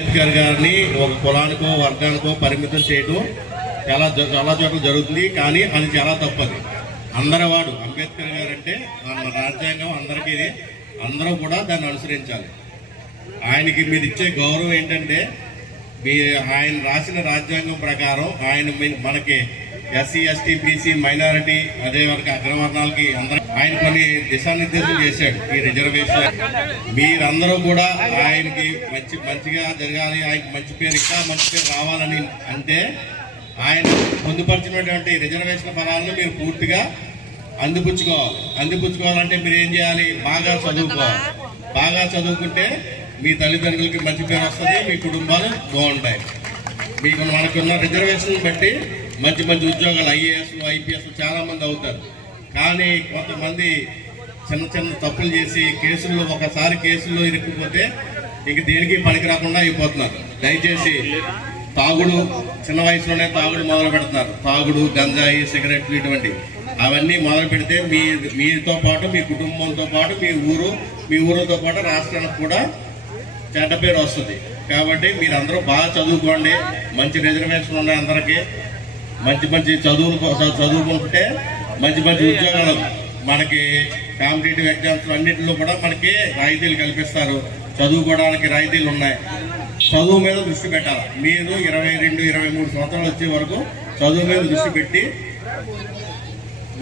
అంబేద్కర్ గారిని ఒక కులానికో వర్గానికో పరిమితం చేయడం చాలా చోట్ల జరుగుతుంది. కానీ అది చాలా తప్పది. అందరి వాడు అంబేద్కర్ గారు అంటే మన రాజ్యాంగం అందరికీ, అందరూ కూడా దాన్ని అనుసరించాలి. ఆయనకి మీరు ఇచ్చే గౌరవం ఏంటంటే ఆయన రాసిన రాజ్యాంగం ప్రకారం ఆయన మనకి ఎస్సీ ఎస్టీ బీసీ మైనారిటీ అదే వరకు అగ్రవర్ణాలకి అందరూ ఆయన కొన్ని దిశానిర్దేశం చేశాడు. ఈ రిజర్వేషన్ మీరందరూ కూడా ఆయనకి మంచిగా జరగాలి, ఆయనకి మంచి పేరు ఇంకా మంచి పేరు రావాలని అంటే ఆయన పొందుపరిచినటువంటి రిజర్వేషన్ ఫలాలను మీరు పూర్తిగా అందిపుచ్చుకోవాలంటే మీరు ఏం చేయాలి? బాగా చదువుకోవాలి. బాగా చదువుకుంటే మీ తల్లిదండ్రులకి మంచి పేరు వస్తుంది, మీ కుటుంబాలు బాగుంటాయి. మనకున్న రిజర్వేషన్ బట్టి మంచి ఉద్యోగాలు ఐఏఎస్ ఐపీఎస్ చాలా మంది అవుతారు. కానీ కొంతమంది చిన్న తప్పులు చేసి ఒకసారి కేసుల్లో ఇరుక్కుపోతే ఇంక దేనికి పనికి రాకుండా అయిపోతున్నారు. దయచేసి తాగుడు చిన్న వయసులోనే తాగుడు మొదలు పెడుతున్నారు. తాగుడు, గంజాయి, సిగరెట్లు ఇటువంటి అవన్నీ మొదలు పెడితే మీతో పాటు మీ కుటుంబంతో పాటు మీ ఊరుతో పాటు రాష్ట్రానికి కూడా చెడ్డ పేరు వస్తుంది. కాబట్టి మీరందరూ బాగా చదువుకోండి. మంచి రిజర్వేషన్ ఉన్నాయి అందరికీ. మంచి చదువుకుంటే మంచి ఉద్యోగాలు మనకి కాంపిటేటివ్ ఎగ్జామ్స్ అన్నింటిలో కూడా మనకి రాయితీలు కల్పిస్తారు. చదువుకోవడానికి రాయితీలు ఉన్నాయి. చదువు మీద దృష్టి పెట్టాలి. మీరు 22-23 సంవత్సరాలు వచ్చే వరకు చదువు మీద దృష్టి పెట్టి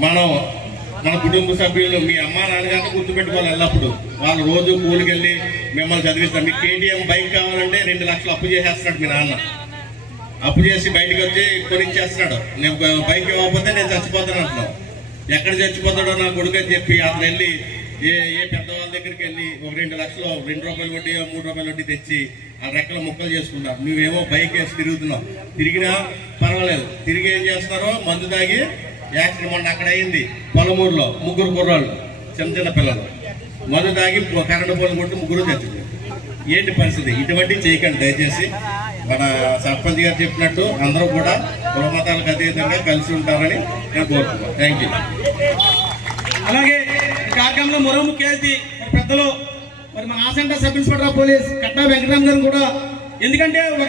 మన కుటుంబ సభ్యులు మీ అమ్మా నాన్నగారిని గుర్తుపెట్టుకోవాలి. ఎల్లప్పుడు వాళ్ళు రోజు కూలికి వెళ్ళి మిమ్మల్ని చదివిస్తారు. మీకు కేటీఎం బైక్ కావాలంటే 2 లక్షలు అప్పు చేసేస్తున్నాడు మీ నాన్న. అప్పు చేసి బయటకు వచ్చి కొనిచ్చేస్తున్నాడు. నేను బైక్ ఇవ్వకపోతే నేను చచ్చిపోతాను అంటున్నాను. ఎక్కడ చచ్చిపోతాడో నా కొడుకు అని చెప్పి అతను వెళ్ళి ఏ పెద్దవాళ్ళ దగ్గరికి వెళ్ళి ఒక 2 లక్షలు 2 రూపాయలు వడ్డీ 3 రూపాయలు వడ్డీ తెచ్చి ఆ రెక్కల ముక్కలు చేసుకున్నారు. నువ్వేమో బైక్ వేసి తిరుగుతున్నావు. తిరిగినా పర్వాలేదు. తిరిగి ఏం చేస్తున్నారో మందు తాగి యాక్సిడెంట్ మొన్న అక్కడ అయింది. పొలమూరులో 3 కుర్రాళ్ళు చిన్న పిల్లలు మందు తాగి కరెంటు పోలు కొట్టి 3 చచ్చిపోయారు. ఏంటి పరిస్థితి? ఇటువంటి చేయకండి దయచేసి. మన సర్పంచ్ గారు చెప్పినట్టు అందరూ కూడా కుల మతాలకు అతీతంగా కలిసి ఉంటారని నేను కోరుతున్నాను. Thank you. అలాగే ఈ కార్యక్రమంలో మరో ముఖ్య అతిథి పెద్దలు మన ఆసంట సబ్ ఇన్స్పెక్టర్ ఆఫ్ పోలీస్ కట్టా వెంకటరామ్ గారు కూడా, ఎందుకంటే ఒక